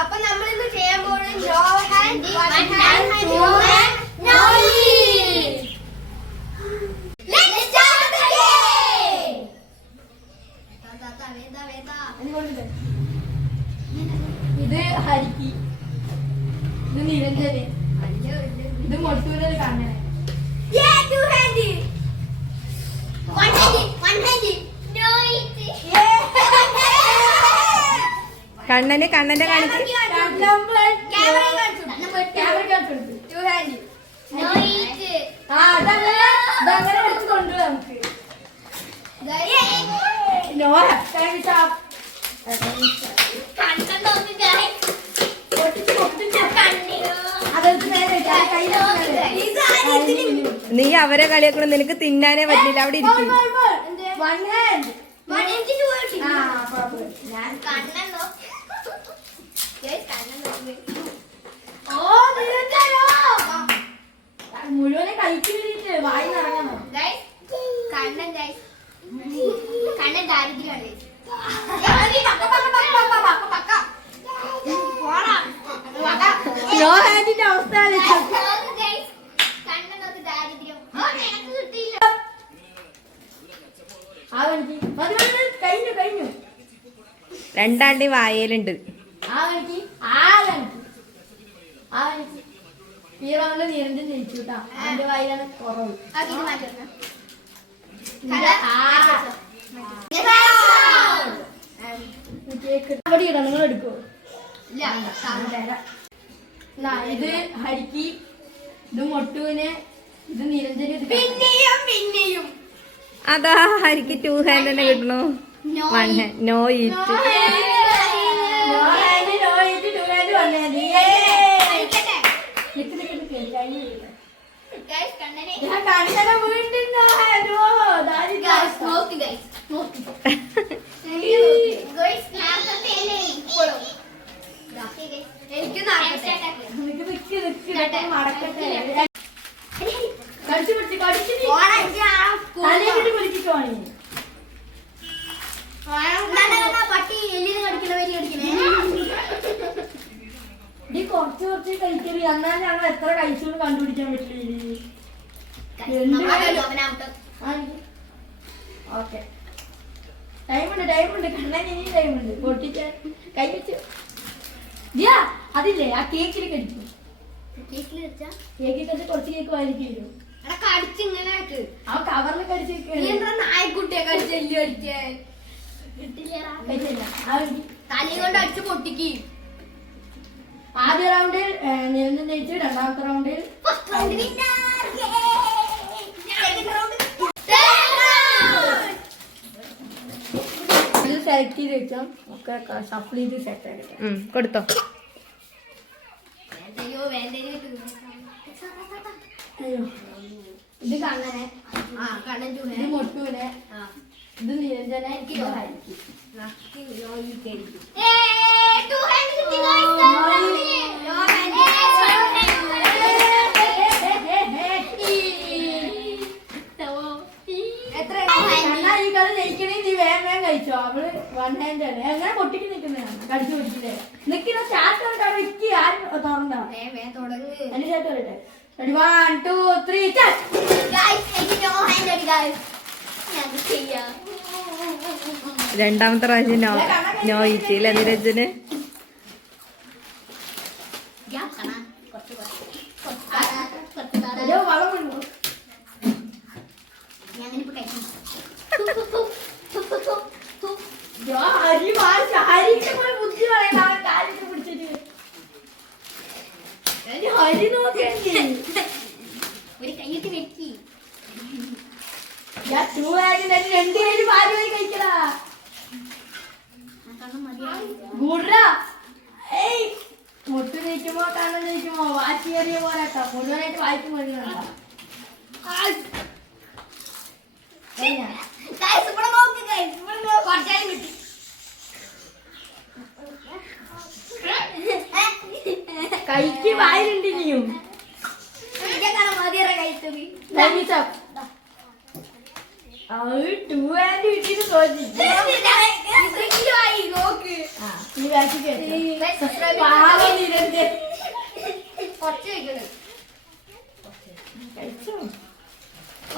അപ്പൊ നമ്മളിന്ന് ചെയ്യാൻ പോകുന്നത് no hand one hand two hand no ഇത് ഹരിക്ക്. ഇത് നിരഞ്ജന്. ഇത് മൊട്ടൂരൊരു കണ്ണന് നേരെ. കണ്ണന്റെ കാണിച്ച് നീ അവരെ കളിയാക്കണം നിനക്ക് തിന്നാനേ പറ്റില്ല. അവിടെ ഇരിക്കും. വൺ ഹാൻഡ് വൺ എനിക്ക് ഹാൻഡ് ആ പാപ്പ ഞാൻ കണ്ണൻ നോക്ക്. Guys, കണ്ണൻ നോക്ക്. ഓ നിരഞ്ജനോ മുഴുവനെ കഴിച്ചു വേണ്ടിട്ട് വായി നിറങ്ങണം Guys, കണ്ണൻ. കണ്ണൻ ദാരിദ്ര്യമാണ്. അവസ്ഥ രണ്ടാണ്ടി വായലുണ്ട്. ആ എനിക്ക് ആ ഈ റൗണ്ട് നിരഞ്ജൻ ജയിച്ചു കേട്ടാ എന്റെ വായിലാണ് കുറവ്. അവിടെ ഇടാം നിങ്ങൾ എടുക്കോ ഇത് ഹരിക്ക് ഇത് മൊട്ടുവിന് ഇത് നിരഞ്ജന് പിന്നെയും പിന്നെയും. അതാ ഹരിക്ക് ടു ഹാൻഡ് തന്നെ കിട്ടണോ. No one hand no eat ഞാൻ കണ്ണനെ no hand. ഓ, ദാരി Guys, ദാസ. നോക്ക് guys. നോക്ക്. എനിക്ക് നോക്ക്. Guys, നേരത്തെ അല്ലേ ഇപ്പോഴും. Okay, guys. എനിക്ക് നടക്കട്ടെ. നിക്ക് നിക്ക് നിക്ക്, ഇതാട്ടെ. ഇതൊക്കെ മടക്കട്ടെ. കടിച്ചു പിടിച്ച്, കടിച്ചു നീ. പോടാ, എനിക്ക് ആ തലയിലിട്ട് പിടിച്ചിട്ട് വാ നീ. കണ്ണ, കണ്ണ, പട്ടി എല്ലിന് കടിക്കണ വരി കടിക്കണേ നീ കുറച്ച് കുറച്ച് കഴിക്കൽ എന്നാൽ ഞങ്ങൾ കഴിച്ചു കണ്ടുപിടിക്കാൻ പറ്റില്ല ഇനി. ഓക്കെ. ടൈമുണ്ട് ടൈമുണ്ട് കണ്ണൻ ഇനി ടൈമുണ്ട് പൊട്ടിക്കാൻ. കൈ വെച്ചു. ജിയാ അതില്ലേ? ആ കേക്കിൽ കടിക്കും. കേക്കിൽ കേക്കിൽ കടിച്ച് കുറച്ച് കേക്ക് വായിരിക്കും എടാ കടിച്ച് ഇങ്ങനെ ആ കവറിൽ നീ കടിച്ച് എന്താ നായ്ക്കുട്ടിയെ കടിച്ച് എല്ലി അടിക്കാൻ കിട്ടില്ലടാ കഴിച്ചില്ല ആ ഒരു- കൊണ്ട് അടിച്ച് പൊട്ടിക്ക്. ആദ്യ റൗണ്ടിൽ നിരന്തരം ജയിച്ചു രണ്ടാമത്തെ റൗണ്ടിൽ. സെലക്ട് ചെയ്ത് വെച്ചാൽ ഒക്കെ ചെയ്ത് സെറ്റ് ആയിട്ട് കൊടുത്തോ. വേണ്ടയോ വേണ്ടയോ അയ്യോ. ഇത് കണ്ണനെ ആ കണ്ണൻ ഇത് മൊട്ടൂനെ മൊട്ടുവിനെ. ആ. ഇത് നിരഞ്ജന. ഇത് എങ്ങനെ പൊട്ടിക്ക് നിക്കുന്നതാണ് കടിച്ചു പിടിച്ചില്ലേ നിക്കുന്ന ചാട്ട് കണ്ടോ ഇക്ക് ആരും തുറന്നോ എന്റെ ചാട്ട് വരട്ടെ ready one two three guys എനിക്ക് നോ ഹാൻഡ് അടി ഗൈസ് ഞാൻ ചെയ്യാം രണ്ടാമത്തെ പ്രാവശ്യം നോ നോ ഈറ്റ് ഇല്ല നിരഞ്ജന് ഒരു കൈയിട്ട് വെക്കി ഞാൻ ടൂ ഹാൻഡ് രണ്ട് പേര് പാൽ പോയി കഴിക്കടാ. കണ്ണ് ഏയ് മുട്ട് നീക്കുമ്പോ കണ്ണ് നീക്കുമ്പോ വാശിയേറിയ പോരാട്ടോ മുഴുവനായിട്ട് വായിക്കും വരുന്നുണ്ടോ ഗൈസ് ഇവിടെ നോക്ക് ഗൈസ് ഇവിടെ നോക്ക് കുറച്ചാലും കിട്ടി കൈക്ക് വായിലുണ്ട് ഇനിയും ഇതൊക്കെ മതിയേറെ കഴിച്ചത് ടൂ ഹാൻഡ് കിട്ടിയിട്ട് തോന്നി ഇതൊക്കെയായി, നോക്ക്. ആ ഈ ബാക്കി കേട്ടോ Guys, subscribe പാവം നിരഞ്ജൻ കുറച്ച് വെക്കണം.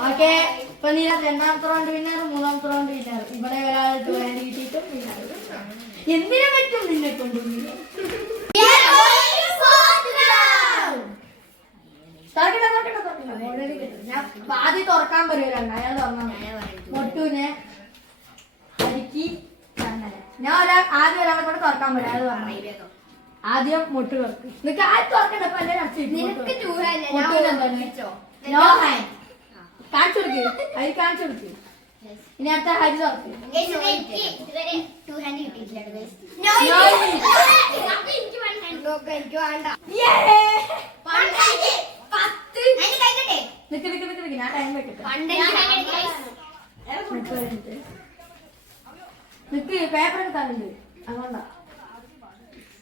ഓക്കെ ഇപ്പൊ നീ രണ്ടാമത്തെ റൗണ്ട് വിന്നർ മൂന്നാമത്തെ റൗണ്ട് വിന്നർ ഇവിടെ ഒരാൾ ഹാൻഡ് കിട്ടിയിട്ടും വിന്നർ എന്തിനാ പറ്റും നിന്നെ കൊണ്ട്. തുറക്കട്ടെ തുറക്കട്ടെ തുറക്കട്ടെ. ഞാൻ ആദ്യം തുറക്കാൻ പറയുമല്ലോ അയാൾ തുറന്നാൽ മൊട്ടുവിനെ അരിക്കി അങ്ങനെ ഞാൻ ഒരാൾ ആദ്യം ഒരാളെ കൂടെ തുറക്കാൻ പറ്റും ആദ്യം മുട്ട് തുറക്ക്. നിനക്ക് ആദ്യം തുറക്കണ്ട ഇപ്പൊ എന്റെ നിനക്ക് പിടിച്ചോ. നോ ഹാൻഡ് കാണിച്ചു കൊടുക്ക്. അരി കാണിച്ചു കൊടുക്ക്. ഇനി അടുത്ത ഹരി തുറക്ക്. നിക്ക് നിക്ക് നിക്ക് ഞാൻ ടൈം വെക്കട്ടെ. നിക്ക് പേപ്പർ എടുക്കാനുണ്ട് അതുകൊണ്ടാ.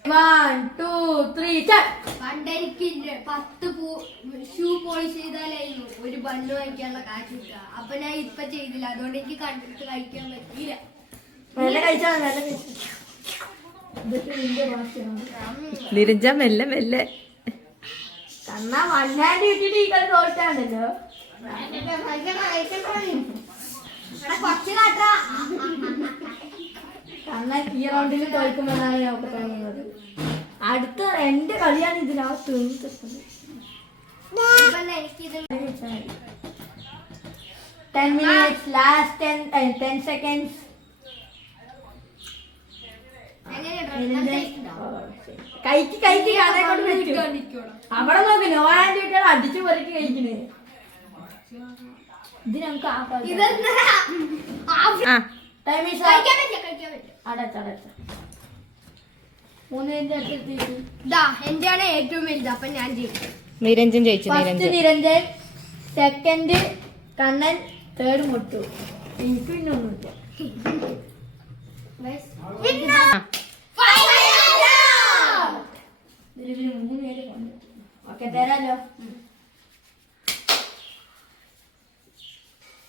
വൺ ടു ത്രീ സ്റ്റാർട്ട് പണ്ട് എനിക്ക് ഷൂ പോളിഷ് ചെയ്താലായിരുന്നു ഒരു ബണ്ണ് വാങ്ങിക്കാനുള്ള കാശ് കിട്ടുക. അപ്പൊ ഞാൻ ഇപ്പൊ ചെയ്തില്ല. അതുകൊണ്ട് എനിക്ക് കണ്ടിട്ട് കഴിക്കാൻ പറ്റിയില്ല. നിരഞ്ജ മെല്ലെ മെല്ലെ കണ്ണാ വണ്ണാണ്ട് കിട്ടിയിട്ട് ഈ കളി തോറ്റാണ്ടല്ലോ. ഈ റൗണ്ടിൽ തോൽക്കുമെന്നാണ് നമുക്ക് തോന്നുന്നത്. അടുത്ത എന്റെ കളിയാണ് ഇതിനകത്ത് ten minutes last ten ten seconds കൈക്ക് കൈക്ക് കൊണ്ട് അവിടെ നോക്കി നോ ആൻഡ് കിട്ടിയാൽ അടിച്ചു പൊറിക്ക് കഴിക്കണേ. ഇത് നമുക്ക് എന്റെയാണ് ഏറ്റവും വലുത്. അപ്പൊ ഞാൻ ജയിക്കും നിരഞ്ജൻ ജയിച്ചു first Niranjan. Second Kannan third മുട്ടു. എനിക്ക് പിന്നെ ഒന്നുമില്ല. മൂന്ന് പേര് ഓക്കെ തരാലോ?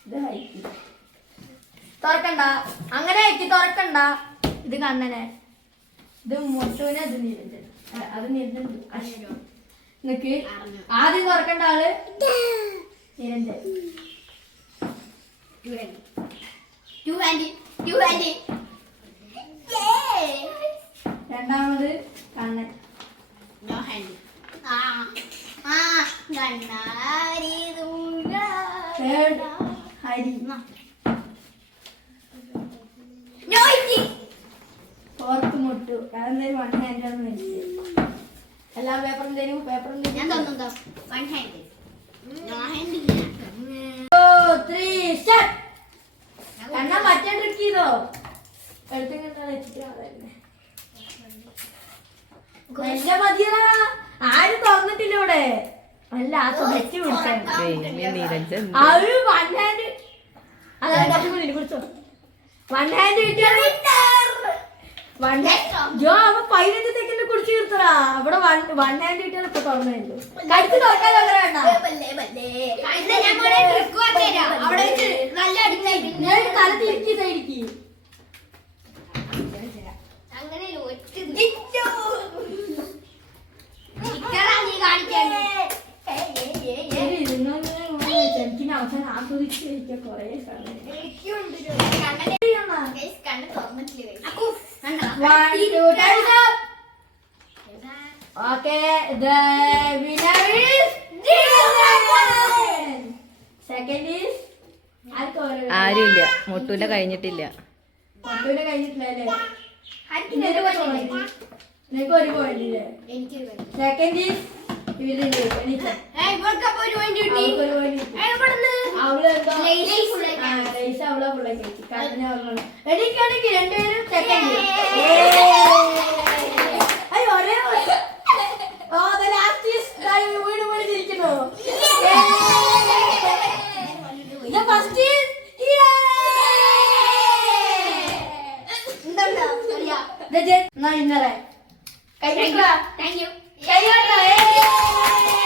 ഇത് ഹൈക്ക് തുറക്കണ്ട. അങ്ങനെ ഹൈക്ക് തുറക്കണ്ട. ഇത് കണ്ണനെ. ഇത് മുട്ടുവിനെ അത് അല്ല, അത് നിരഞ്ജൻ നിക്ക്. ആദ്യം തുറക്കണ്ട ആൾ Niranjan two hand two hand രണ്ടാമത് കണ്ണൻ തേർഡ് ഹരി നോയിറ്റി ഫോർത്ത് മുട്ടു. അതെന്തായാലും വൺ ഹാൻഡ് ആണ് മേടിച്ചത് എല്ലാ പേപ്പറും തരും പേപ്പറും ഞാൻ തരും തന്നു one hand no hand three start കണ്ണ മറ്റേ ട്രിക്ക് ചെയ്തോ? എടുത്തിങ്ങനെ വെച്ചിട്ട് അതന്നെ നല്ല മതിയടാ. ആരും തുറന്നിട്ടില്ല ഇവിടെ. അല്ല ആ സുഖിച്ചു വിളിച്ചു ആ ഒരു വൺ ഹാൻഡ് അതെ കുറച്ചും കൂടി കുറിച്ചോ വൺ ഹാൻഡ് ജോ അവ പതിനഞ്ച് സെക്കൻഡ് കുടിച്ച് തീർത്തടാ. അവിടെ വൺ വൺ ഹാൻഡ് കിട്ടിയാൽ ഇപ്പൊ തുറന്നു കടിച്ച് വെച്ച് നല്ല ഞാൻ തല തിരിക്കി സൈഡിക്ക് Okay, the winner is Dylan. Second is ആരുമില്ല മുട്ടൂല കഴിഞ്ഞിട്ടില്ല. മുട്ടൂല കഴിഞ്ഞിട്ടില്ലല്ലേ എനിക്ക് നിനക്ക് ഒരു പോയിന്റ് ഇല്ലേ? സെക്കൻഡ് ഈസ് അവൾ അവളാണ്. എണീക്കാണെങ്കിൽ രണ്ടുപേരും സെക്കൻഡ് എന്നാ ഇന്നലെ. കൈ താങ്ക് യു കൈ.